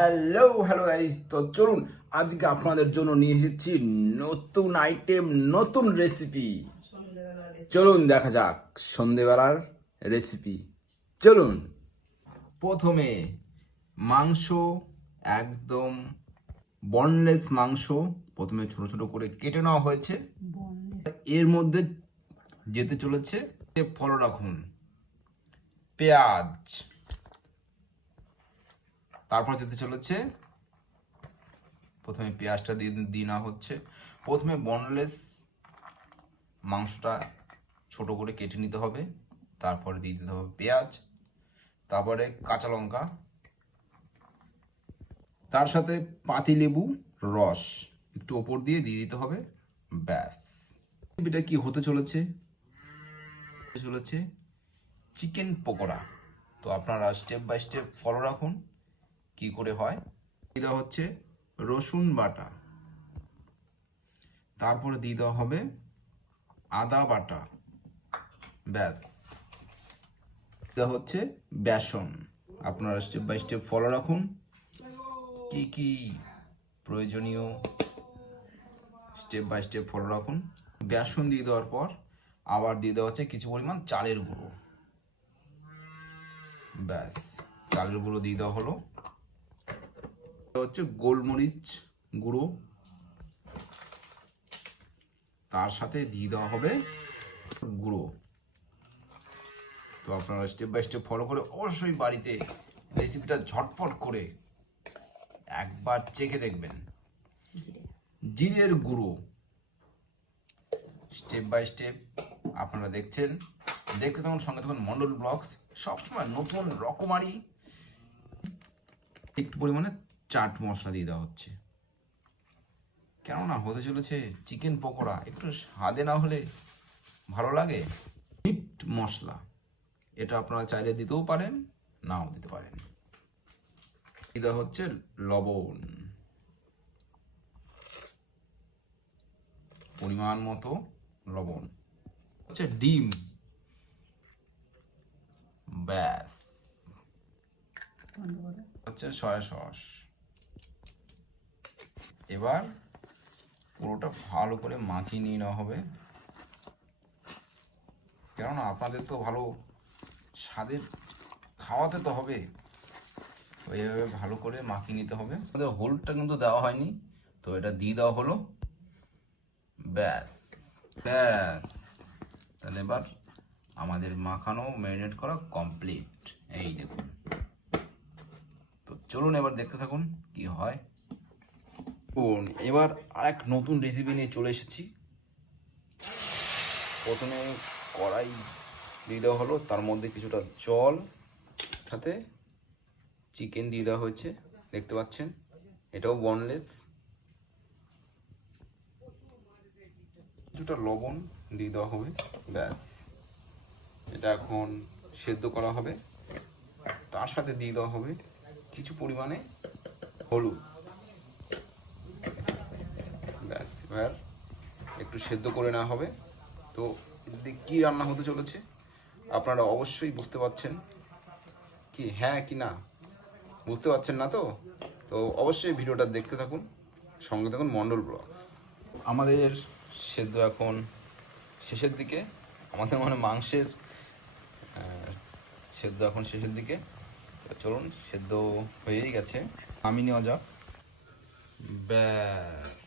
Hello hello guys, তো চলুন আজকে আপনাদের জন্য নিয়ে এসেছি নতুন আইটেম, নতুন রেসিপি। চলুন দেখা যাক সন্ধেবেলার রেসিপি। চলুন, প্রথমে মাংস, একদম বনলেস মাংস প্রথমে ছোট ছোট করে কেটে নেওয়া হয়েছে। এর মধ্যে যেতে চলেছে ফলো রাখুন, পেঁয়াজ, তারপর যেতে চলেছে, প্রথমে পেঁয়াজটা দিয়ে নেওয়া হচ্ছে। প্রথমে বনলেস মাংসটা ছোট করে কেটে নিতে হবে, তারপরে দিয়ে দিতে হবে পেঁয়াজ, তারপরে কাঁচা লঙ্কা, তার সাথে পাতিলেবু রস একটু ওপর দিয়ে দিতে হবে। ব্যাস, এটা কি হতে চলেছে চিকেন পকোড়া। তো আপনারা স্টেপ বাই স্টেপ ফলো রাখুন কি করে হয়। এটা হচ্ছে রসুন বাটা, তারপরে দিয়ে দেওয়া হবে আদা বাটা, ব্যাস। এটা হচ্ছে বেসন। আপনারা স্টেপ বাই স্টেপ ফলো রাখুন কি কি প্রয়োজনীয়, স্টেপ বাই স্টেপ ফলো রাখুন। বেসন দিয়ে দেওয়ার পর আবার দিয়ে দেওয়া হচ্ছে কিছু পরিমাণ চালের গুঁড়ো, ব্যাস। চালের গুঁড়ো দিয়ে দেওয়া হলো। হচ্ছে গোলমরিচ গুঁড়ো, তার সাথে দিয়ে দেওয়া হবে গুঁড়ো। তো আপনারা স্টেপ বাই স্টেপ ফলো করে অবশ্যই বাড়িতে রেসিপিটা ঝটপট করে একবার চেখে দেখবেন। জিরের গুঁড়ো, স্টেপ বাই স্টেপ আপনারা দেখছেন, দেখতে থাকুন, সঙ্গে থাকুন মন্ডল ব্লগস। সবসময় নতুন রকমারি। একটু পরিমাণে চাট মশলা দিয়ে দেওয়া হচ্ছে, কেননা হতে চলেছে চিকেন পকোড়া, একটু স্বাদে না হলে ভালো লাগে। মিট মশলা, এটা আপনারা চাইলে দিতেও পারেন, নাও দিতে পারেন। এটা হচ্ছে লবণ, পরিমাণ মতো লবণ। হচ্ছে ডিম, ব্যাস। হচ্ছে সয়া সস। এবার পুরোটা ভালো করে মাখিয়ে নিয়ে নেওয়া হবে, কেননা আপনাদের তো ভালো স্বাদের খাওয়াতে তো হবে, ওইভাবে ভালো করে মাখিয়ে নিতে হবে। আমাদের হোলটা কিন্তু দেওয়া হয়নি, তো এটা দিয়ে দেওয়া হলো, ব্যাস ব্যাস। তাহলে এবার আমাদের মাখানো ম্যারিনেট করা কমপ্লিট, এই দেখুন। তো চলুন এবার দেখতে থাকুন কি হয়। এবার আরেক নতুন রেসিপি নিয়ে চলে এসেছি। প্রথমে কড়াই দিয়ে দেওয়া হলো, তার মধ্যে কিছুটা জল, সাথে চিকেন দিয়ে দেওয়া হয়েছে, দেখতে পাচ্ছেন, এটাও বনলেস। কিছুটা লবণ দিয়ে দেওয়া হবে, ব্যাস। এটা এখন সেদ্ধ করা হবে, তার সাথে দিয়ে দেওয়া হবে কিছু পরিমাণে হলুদ, ব্যাস। এবার একটু সেদ্ধ করে নেওয়া হবে। তো কি রান্না হতে চলেছে আপনারা অবশ্যই বুঝতে পারছেন কি, হ্যাঁ কি না বুঝতে পারছেন না? তো তো অবশ্যই ভিডিওটা দেখতে থাকুন, সঙ্গে থাকুন মন্ডল ব্লগস। আমাদের সেদ্ধ এখন শেষের দিকে, আমাদের মাংসের সেদ্ধ এখন শেষের দিকে। চলুন, সেদ্ধ হয়েই গেছে, নামিয়ে নেওয়া যাক, ব্যাস।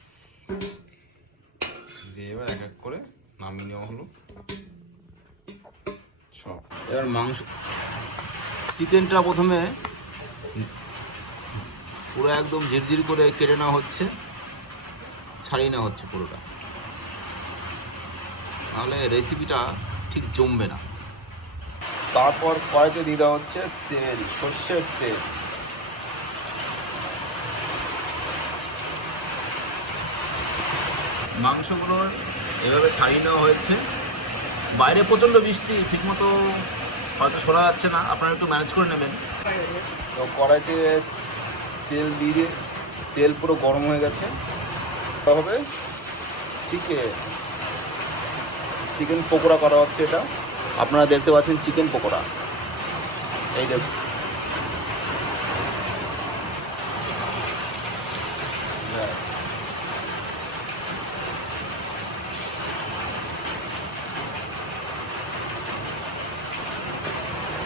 দিয়ে এবার এক এক করে নামিয়ে নেওয়া হলো সব। এবার মাংস, চিকেনটা প্রথমে পুরো একদম ঝিরঝির করে কেটে নেওয়া হচ্ছে, ছাড়িয়ে নেওয়া হচ্ছে পুরোটা, নাহলে রেসিপিটা ঠিক জমবে না। তারপর কড়াইতে দিয়ে দেওয়া হচ্ছে তেল, সর্ষের তেল। মাংসগুলো এভাবে ছাড়িয়ে নেওয়া হয়েছে। বাইরে প্রচণ্ড বৃষ্টি, ঠিকমতো হয়তো শোনা যাচ্ছে না, আপনারা একটু ম্যানেজ করে নেবেন। তো কড়াইতে তেল দিয়ে, তেল পুরো গরম হয়ে গেছে, হবে চিকেন পকোড়া করা হচ্ছে। এটা আপনারা দেখতে পাচ্ছেন চিকেন পকোড়া, এই দেখুন।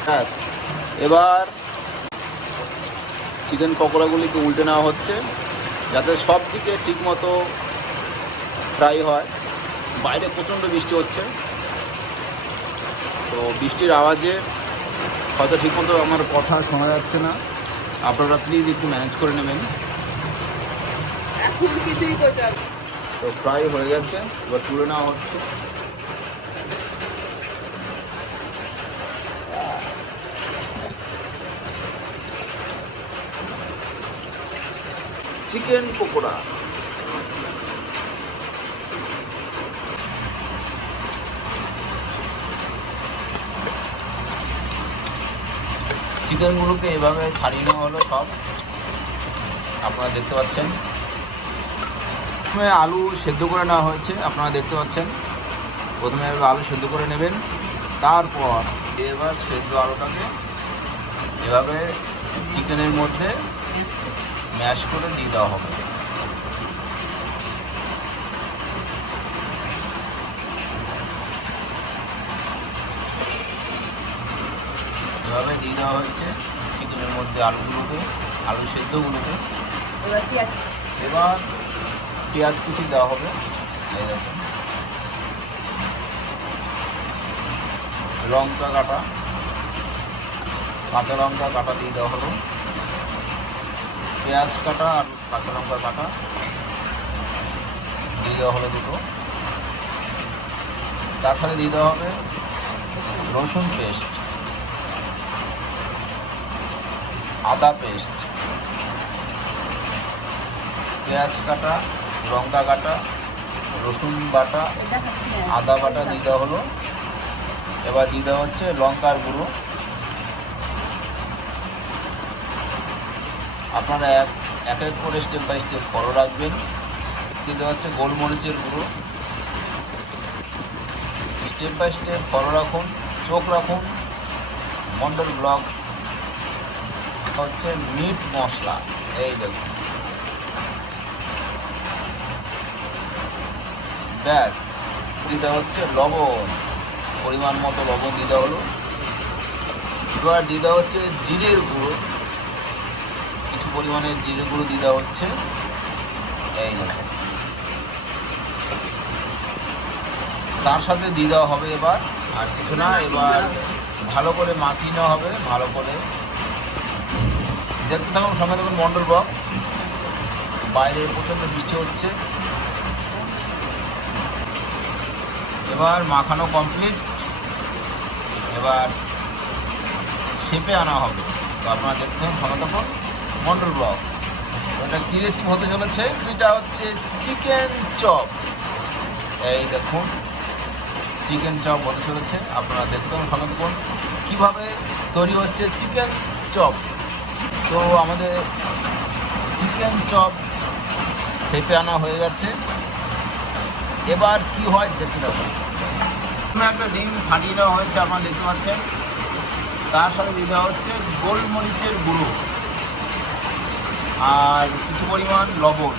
ব্যাস, এবার চিকেন পকোড়াগুলিকে উল্টে নেওয়া হচ্ছে যাতে সব দিকে ঠিকমতো ফ্রাই হয়। বাইরে প্রচণ্ড বৃষ্টি হচ্ছে, তো বৃষ্টির আওয়াজে হয়তো ঠিকমতো আমার কথা শোনা যাচ্ছে না, আপনারা প্লিজ একটু ম্যানেজ করে নেবেন। তো ফ্রাই হয়ে গেছে, এবার তুলে নেওয়া হচ্ছে। চিকেন পকোড়া, চিকেনগুলোকে এভাবে ছাড়িয়ে নেওয়া হলো সব, আপনারা দেখতে পাচ্ছেন। প্রথমে আলু সেদ্ধ করে নেওয়া হয়েছে, আপনারা দেখতে পাচ্ছেন। প্রথমে আলু সেদ্ধ করে নেবেন, তারপর এবার সেদ্ধ আলুটাকে এভাবে চিকেনের মধ্যে ম্যাশ করে দিয়ে দেওয়া হবে। এভাবে দিয়ে দেওয়া হয়েছে চিকেনের মধ্যে আলুগুলোকে, আলু সেদ্ধগুলোকে। এবার পেঁয়াজ কুচি দেওয়া হবে, লঙ্কা কাটা, কাঁচা লঙ্কা কাটা দিয়ে দেওয়া হলো, পেঁয়াজ কাটা আর কাঁচা লঙ্কা কাটা দিয়ে দেওয়া হলো দুটো। তার সাথে দিয়ে দেওয়া হবে রসুন পেস্ট, আদা পেস্ট, পেঁয়াজ কাটা, লঙ্কা কাটা, রসুন বাটা, আদা বাটা দিয়ে দেওয়া হলো। এবার দিয়ে দেওয়া হচ্ছে লঙ্কার গুঁড়ো। আপনারা এক এক করে স্টেপ বাই স্টেপ ফলো রাখবেন। দিয়ে দেওয়া হচ্ছে গোলমরিচের গুঁড়ো। স্টেপ বাই স্টেপ ফলো রাখুন, চোখ রাখুন। মন্ডল ব্লগস হচ্ছে মিট মশলা, এই দেখুন। ব্যাস, দিয়ে দেওয়া হচ্ছে লবণ, পরিমাণ মতো লবণ দিয়ে দেওয়া হলো। এবার দিয়ে দেওয়া হচ্ছে জিরের গুঁড়ো, কিছু পরিমাণে জিরে গুঁড়ো দিয়ে দেওয়া হচ্ছে, এই দেখুন। তার সাথে দিয়ে দেওয়া হবে এবার আর কিছু না, এবার ভালো করে মাখিয়ে নেওয়া হবে। ভালো করে দেখতে থাকুন, সঙ্গে দেখুন মন্ডল ব্লগ। বাইরে প্রচণ্ড বৃষ্টি হচ্ছে। এবার মাখানো কমপ্লিট, এবার শেপে আনা হবে। তো আপনারা দেখতে থাকুন, সঙ্গে দেখুন মন্ডল ব্লগ। এটা কী রেসিপি হতে চলেছে, এটা হচ্ছে চিকেন চপ। এই দেখুন চিকেন চপ হতে চলেছে, আপনারা দেখতে পাবেন। সঙ্গে দেখুন কীভাবে তৈরি হচ্ছে চিকেন চপ। তো আমাদের চিকেন চপ শেপে আনা হয়ে গেছে। এবার কি হয় দেখতে দেখুন। একটা ডিম ফাটিয়ে দেওয়া হয়েছে, আপনারা দেখতে পাচ্ছেন। তার সাথে দিয়ে দেওয়া হচ্ছে গোলমরিচের গুঁড়ো আর কিছু পরিমাণ লবণ।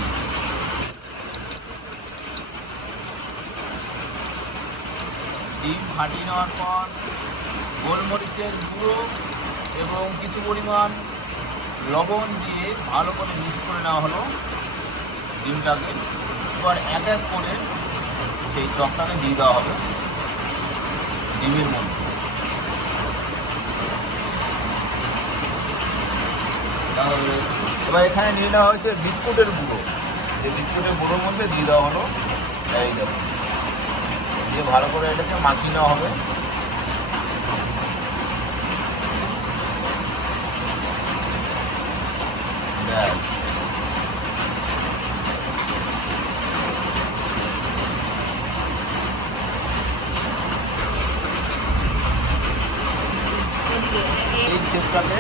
ডিম ফাটিয়ে নেওয়ার পর গোলমরিচের গুঁড়ো এবং কিছু পরিমাণ লবণ দিয়ে ভালো করে মিক্স করে নেওয়া হলো ডিমটাকে। এবার এক এক করে সেই চপটাকে দিয়ে দেওয়া হবে ডিমের মধ্যে। এবার এখানে নিয়ে নেওয়া হয়েছে বিস্কুটের গুঁড়ো, যে বিস্কুটের গুঁড়োর মধ্যে দিয়ে দেওয়া হলো, এই দেখুন। দিয়ে ভালো করে এটাকে মাখিয়ে নেওয়া হবে। এই শেপটাকে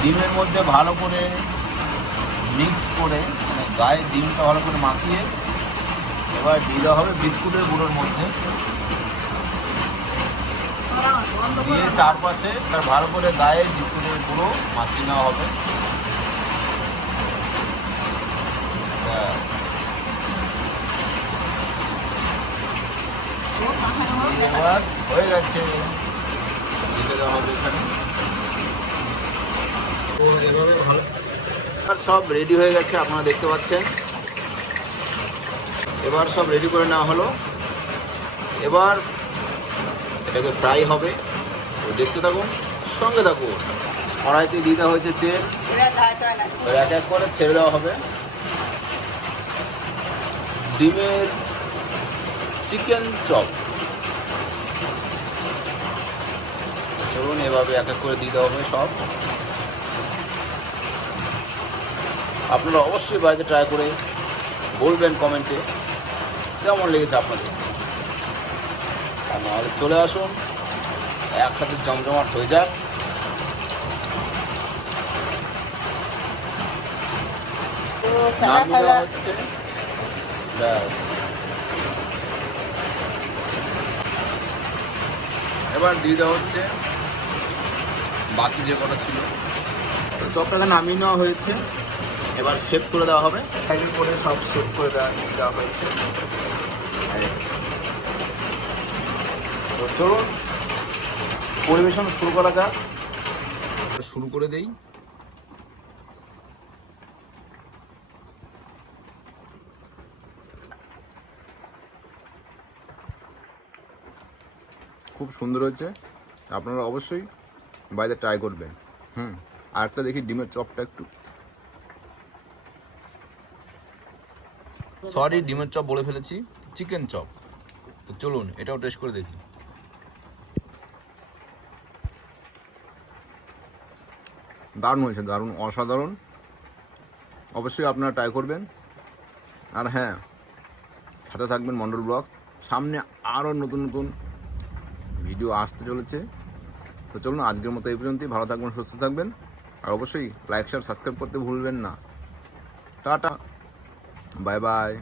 ডিমের মধ্যে ভালো করে মিক্স করে, মানে গায়ে ডিমটা ভালো করে মাখিয়ে এবার দিয়ে দেওয়া হবে বিস্কুটের গুঁড়োর মধ্যে। দিয়ে চারপাশে তার ভালো করে গায়ে বিস্কুটের গুঁড়ো মাখিয়ে নেওয়া হবে। এবার হয়ে গেছে। আর সব রেডি হয়ে গেছে, আপনারা দেখতে পাচ্ছেন। এবার সব রেডি করে নেওয়া হলো। এবার এটাকে ফ্রাই হবে, তো দেখতে থাকুন, সঙ্গে থাকুন। কড়াইতে দিতে হয়েছে তেল, এক এক করে ছেড়ে দেওয়া হবে। ডিমের চিকেন চপ, ধরুন এভাবে এক এক করে দিতে হবে সব। আপনারা অবশ্যই বাড়িতে ট্রাই করে বলবেন কমেন্টে কেমন লেগেছে আপনাদের। আর নাহলে চলে আসুন, একসাথে জমজমাট হয়ে যাক। নামিয়ে দেওয়া হচ্ছে, ব্যাস। এবার দিয়ে দেওয়া হচ্ছে বাকি যে কটা ছিল। চপটাকে নামিয়ে নেওয়া হয়েছে, এবার শেপ করে দেওয়া হবে। সাইডে করে সব শেপ করে দেওয়া হয়েছে। তো চলুন পরিবেশন শুরু করা যাক। শুরু করে দেই। খুব সুন্দর হয়েছে, আপনারা অবশ্যই বাড়িতে ট্রাই করবেন। আর একটা দেখি ডিমের চপটা একটু, সরি ডিমের চপ বলে ফেলেছি, চিকেন চপ। তো চলুন এটাও টেস্ট করে দেখি। দারুণ হয়েছে, দারুণ, অসাধারণ। অবশ্যই আপনারা ট্রাই করবেন। আর হ্যাঁ, সাথে থাকবেন মন্ডল ব্লগস। সামনে আরও নতুন নতুন ভিডিও আসতে চলেছে। তো চলুন আজকের মতো এই পর্যন্তই। ভালো থাকবেন, সুস্থ থাকবেন, আর অবশ্যই লাইক শেয়ার সাবস্ক্রাইব করতে ভুলবেন না। Tata, bye bye.